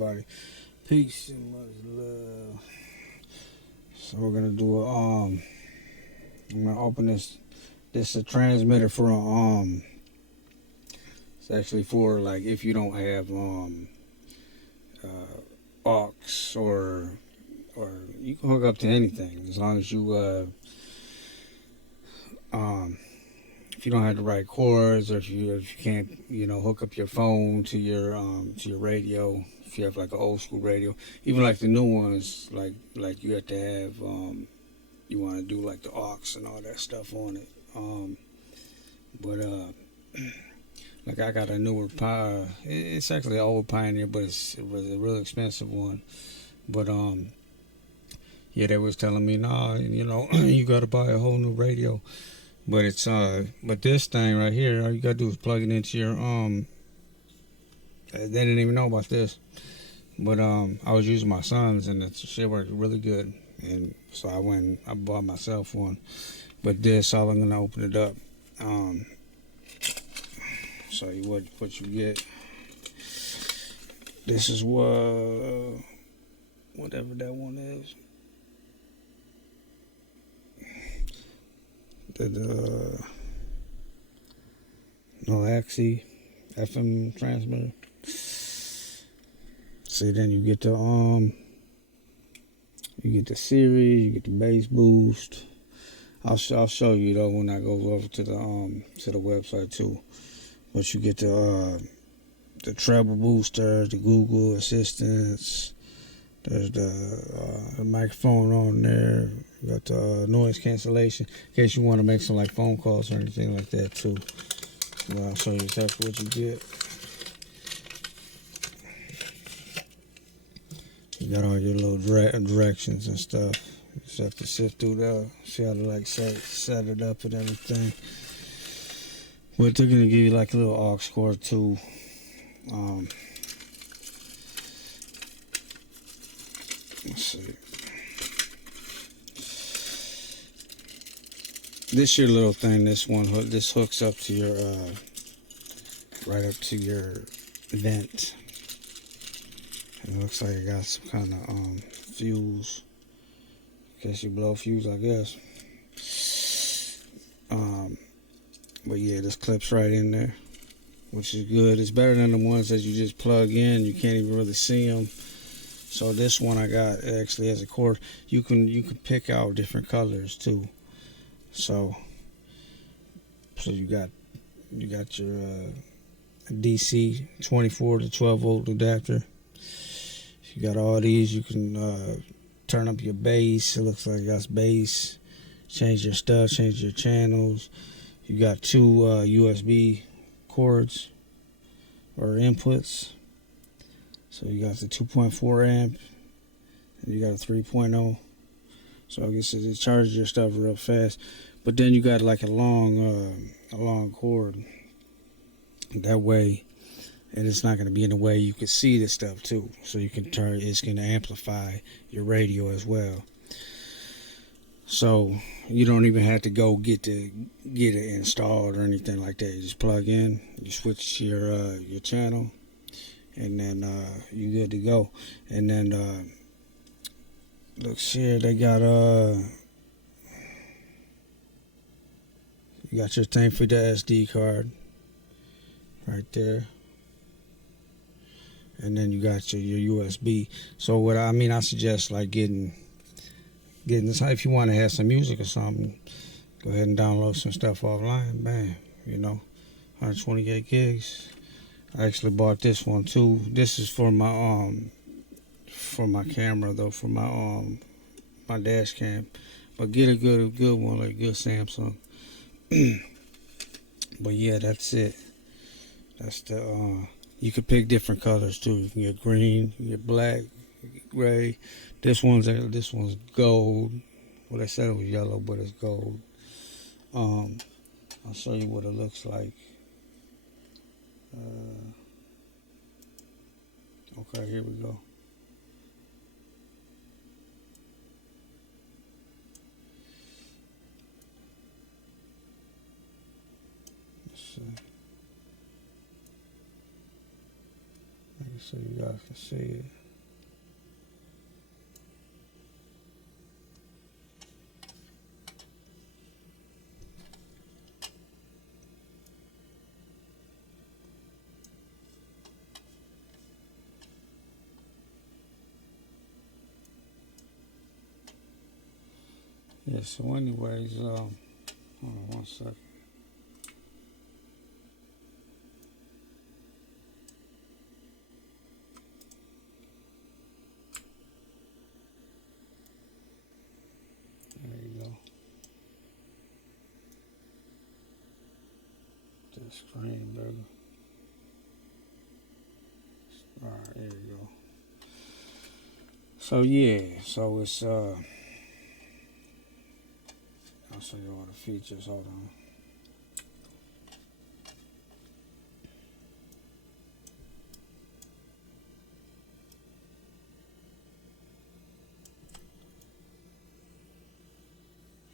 everybody. Peace and much love. So we're gonna do I'm gonna open this. This is a transmitter for it's actually for like if you don't have aux or you can hook up to anything as long as you if you don't have the right cords, or if you can't, hook up your phone to your radio. If you have like an old school radio, even like the new ones, like you have to have you want to do like the aux and all that stuff on it. But like I got a newer it's actually an old Pioneer, but it was a real expensive one. But yeah, they was telling me, nah, you got to buy a whole new radio. But it's but this thing right here, all you gotta do is plug it into your They didn't even know about this, but I was using my son's and it shit worked really good, and so I went and I bought myself one. But this, all I'm gonna open it up, show you what you get. This is whatever that one is. The Nulaxy FM transmitter. See, then you get the series, you get the bass boost. I'll show you though when I go over to the website too. But you get the treble booster, the Google Assistants. There's the microphone on there. You got the noise cancellation in case you want to make some like phone calls or anything like that too. Well, I'll show you exactly what you get. You got all your little directions and stuff. You just have to sift through that, see how to like set it up and everything. But they're gonna give you like a little aux cord too. Let's see. This your little thing. This hooks up to your right up to your vent. And it looks like it got some kind of fuse. In case you blow a fuse, I guess. But yeah, this clips right in there, which is good. It's better than the ones that you just plug in. You can't even really see them. So this one I got actually has a cord. You can pick out different colors too. So you got your DC 24 to 12 volt adapter. You got all these. You can turn up your bass. It looks like it got bass. Change your stuff. Change your channels. You got two USB cords or inputs. So you got the 2.4 amp and you got a 3.0. So I guess it charges your stuff real fast. But then you got like a long cord. That way, and it's not going to be in the way. You can see this stuff too. So you can it's going to amplify your radio as well. So you don't even have to go get it installed or anything like that. You just plug in, you switch your channel, and then you good to go. And then looks here, they got you got your thing for the SD card right there. And then you got your USB. So I suggest like getting this. If you want to have some music or something, go ahead and download some stuff offline. Bam, 128 gigs. I actually bought this one too. This is for my camera though, for my dash cam. But get a good one, like a good Samsung. But yeah, that's it. That's the you can pick different colors too. You can get green, you can get black, gray. This one's gold. Well, they said it was yellow, but it's gold. I'll show you what it looks like. Okay, here we go. Let's see. so you guys can see it. Yeah, so anyways, hold on one second. There you go. The screen, baby. Alright, there you go. So yeah, so it's I'll show you all the features. Hold on.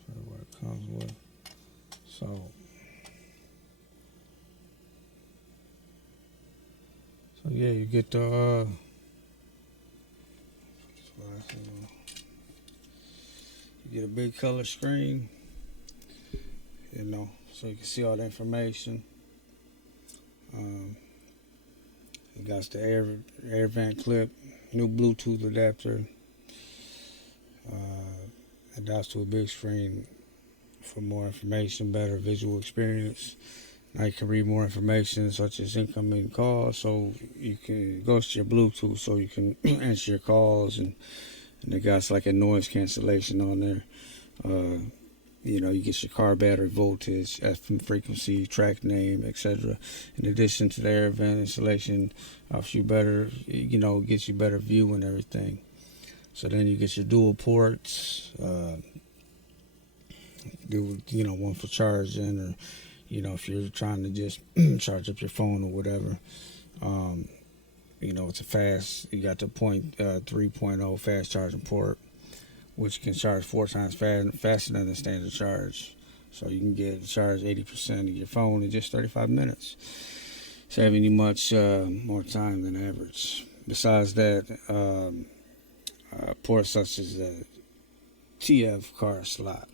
Show you what it comes with. So yeah, you get the you get a big color screen, you know, so you can see all the information. You got the air vent clip, new Bluetooth adapter, adapts to a big screen for more information, better visual experience. Now you can read more information such as incoming calls, so you can go to your Bluetooth so you can answer your calls, and it got like a noise cancellation on there. You know, you get your car battery voltage, FM frequency, track name, etc. In addition to the air vent installation, offers you better, you know, gets you better view and everything. So then you get your dual ports, you know, one for charging, or you know, if you're trying to just charge up your phone or whatever. You know, it's a fast. You got the 3.0 fast charging port, which can charge 4 times faster than the standard charge. So you can get charged 80% of your phone in just 35 minutes, saving you much more time than average. Besides that, ports such as the TF car slot,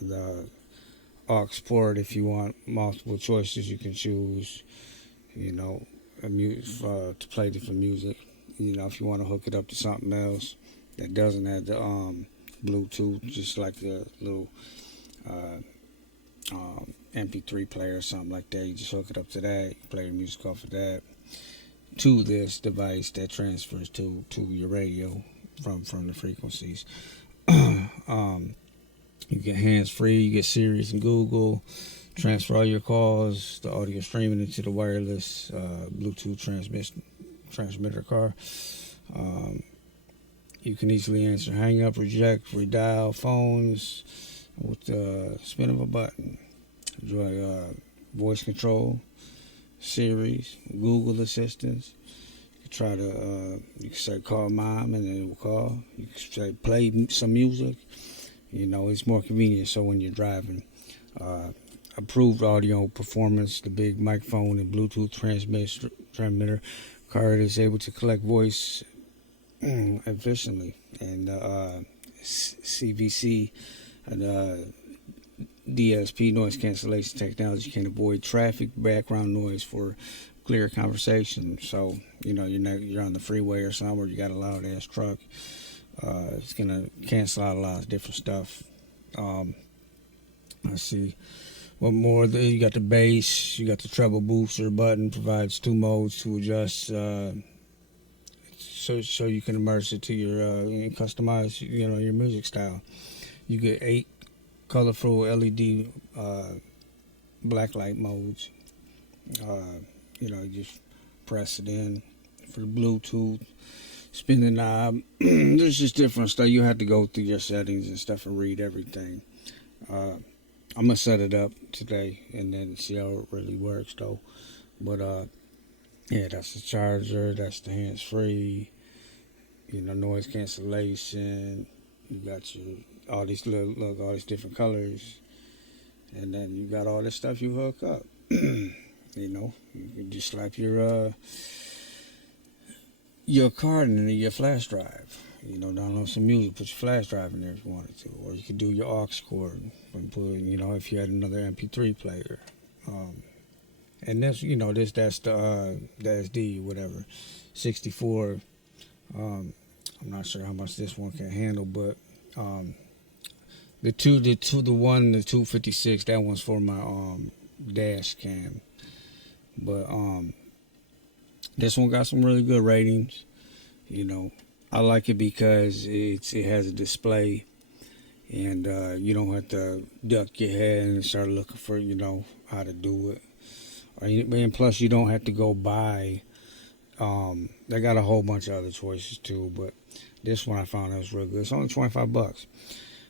the aux port, if you want multiple choices, you can choose, you know, to play different music. You know, if you want to hook it up to something else that doesn't have the Bluetooth, just like the little MP3 player or something like that, you just hook it up to that, play your music off of that, to this device that transfers to your radio from the frequencies. You get hands-free, you get Sirius and Google, transfer all your calls, the audio streaming into the wireless Bluetooth transmitter car. You can easily answer hang up, reject, redial phones with the spin of a button. Enjoy voice control, Siri, Google assistants. You can try to, you can say call mom and then it will call. You can say play some music. You know, it's more convenient so when you're driving. Approved audio performance, the big microphone and Bluetooth transmitter card is able to collect voice efficiently, and CVC and DSP noise cancellation technology can avoid traffic background noise for clear conversation. So you know you're on the freeway or somewhere, you got a loud ass truck. It's gonna cancel out a lot of different stuff. Let's see. What more? You got the bass. You got the treble booster button. Provides 2 modes to adjust, so you can immerse it to your customize, you know, your music style. You get 8 colorful LED blacklight modes. You know, you just press it in. For the Bluetooth, spin the knob. There's just different stuff. You have to go through your settings and stuff and read everything. I'm gonna set it up today and then see how it really works though. But yeah, that's the charger, that's the hands free, you know, noise cancellation. You got your all these all these different colors, and then you got all this stuff you hook up. You know, you can just slap your your card and your flash drive. You know, download some music, put your flash drive in there if you wanted to, or you could do your aux cord and put, you know, if you had another MP3 player. And this, you know, that's the SD, whatever, 64. I'm not sure how much this one can handle, but the 256, that one's for my dash cam. But this one got some really good ratings. You know, I like it because it has a display, and you don't have to duck your head and start looking for, you know, how to do it. And plus, you don't have to go buy. They got a whole bunch of other choices too, but this one I found that was real good. It's only $25,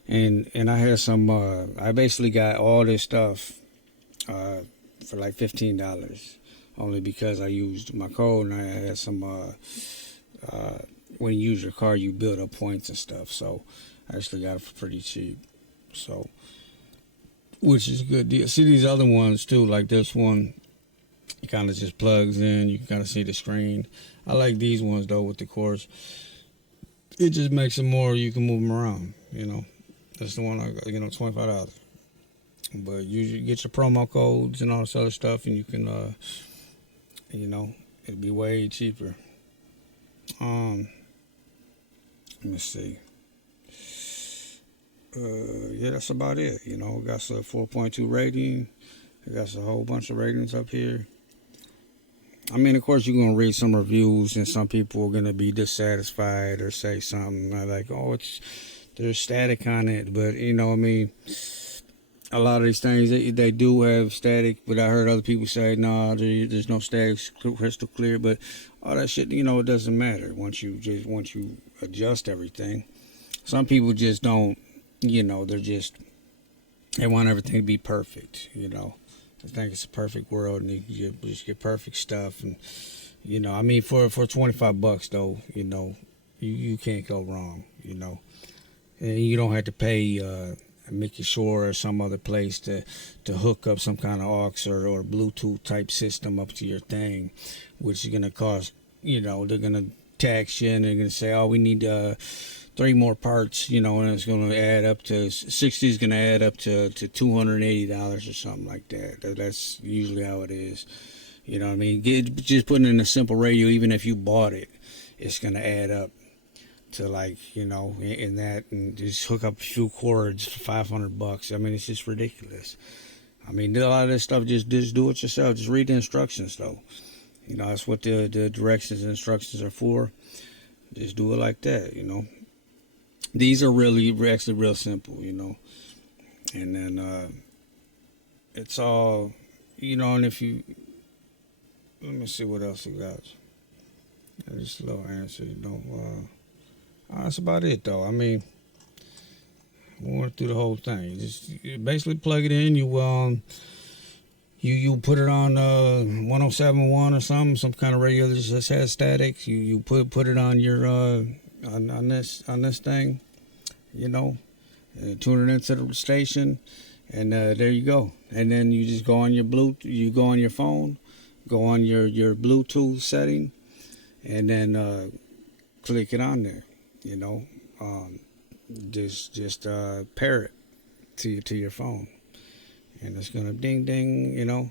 and I had some. I basically got all this stuff for like $15, only because I used my code and I had some. When you use your card, you build up points and stuff. So I actually got it for pretty cheap. So, which is a good deal. See these other ones too, like this one. It kind of just plugs in. You can kind of see the screen. I like these ones though with the cords. It just makes it more. You can move them around. You know, that's the one I got. You know, $25. But you get your promo codes and all this other stuff, and you can, you know, it'll be way cheaper. Let me see. Yeah, that's about it. You know, got a 4.2 rating. It got a whole bunch of ratings up here. I mean, of course, you're going to read some reviews, and some people are going to be dissatisfied or say something like, oh, there's static on it. But, you know, I mean, a lot of these things, they do have static, but I heard other people say, no, there's no static, it's crystal clear. But all that shit, you know, it doesn't matter once you adjust everything. Some people just don't, you know, they want everything to be perfect, you know. I think it's a perfect world, and you just get perfect stuff. And, you know, I mean, for $25 though, you know, you can't go wrong, you know. And you don't have to pay Mickey Shore or some other place to hook up some kind of aux or Bluetooth type system up to your thing, which is gonna cost, you know, they're gonna tax you, and they're gonna say, oh, we need 3 more parts, you know, and it's going to add up to 60 is going to add up to $280 or something like that. That's usually how it is. You know what I mean? Just putting in a simple radio, even if you bought it, it's going to add up to, like, you know, in that, and just hook up a few cords for $500. I mean, it's just ridiculous. I mean, a lot of this stuff, just do it yourself. Just read the instructions, though. You know, that's what the directions and instructions are for. Just do it like that, you know. These are actually real simple, you know. And then it's all, you know, and if you, let me see what else you got. Just a little answer, you know. That's about it, though. I mean, we went through the whole thing. You basically plug it in. You put it on 107.1 or some kind of radio that just has static. You put it on your on this thing, you know, tune it into the station, and there you go. And then you just go on your Bluetooth, you go on your phone, go on your Bluetooth setting, and then click it on there, you know. Just pair it to your phone, and it's gonna ding ding, you know.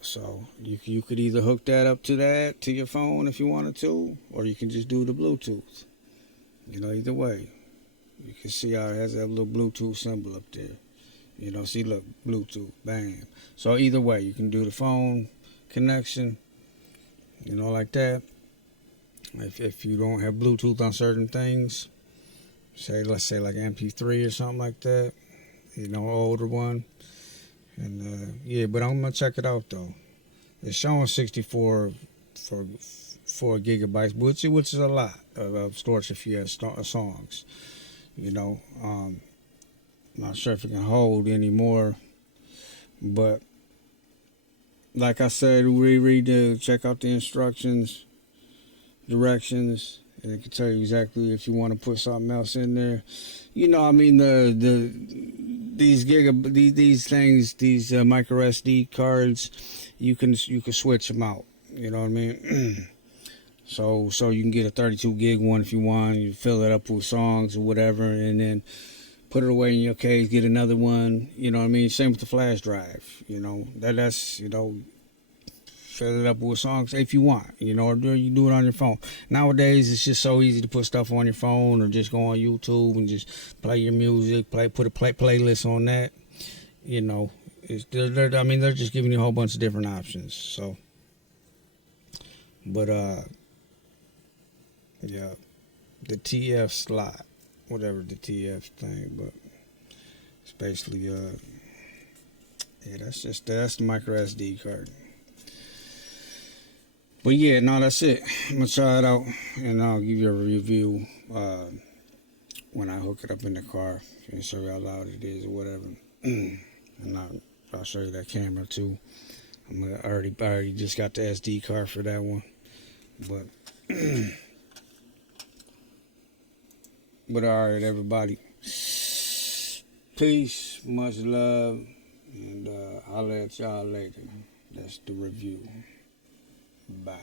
So you could either hook that up to your phone if you wanted to, or you can just do the Bluetooth. You know, either way. You can see how it has that little Bluetooth symbol up there. You know, see, look, Bluetooth, bam. So either way, you can do the phone connection, you know, like that. If you don't have Bluetooth on certain things, let's say like MP3 or something like that, you know, older one. And yeah, but I'm gonna check it out though. It's showing 64 for 4 gigabytes, which is a lot of storage if you have songs. You know, not sure if it can hold any more, but like I said, check out the instructions, directions, and it can tell you exactly if you want to put something else in there. You know, I mean, these things, these micro SD cards, you can switch them out. You know what I mean? So you can get a 32 gig one if you want. You fill it up with songs or whatever, and then put it away in your case. Get another one. You know what I mean? Same with the flash drive. You know that's fill it up with songs if you want. Or you do it on your phone. Nowadays, it's just so easy to put stuff on your phone or just go on YouTube and just play your music. Put a playlist on that. They're just giving you a whole bunch of different options. So, but yeah, the TF slot, whatever the TF thing, but it's basically yeah, that's the micro SD card. But yeah, no, that's it. I'm gonna try it out and I'll give you a review when I hook it up in the car and show you how loud it is or whatever. And I'll show you that camera too. I already just got the SD card for that one, but all right, everybody. Peace, much love, and I'll let y'all later. That's the review. Bye.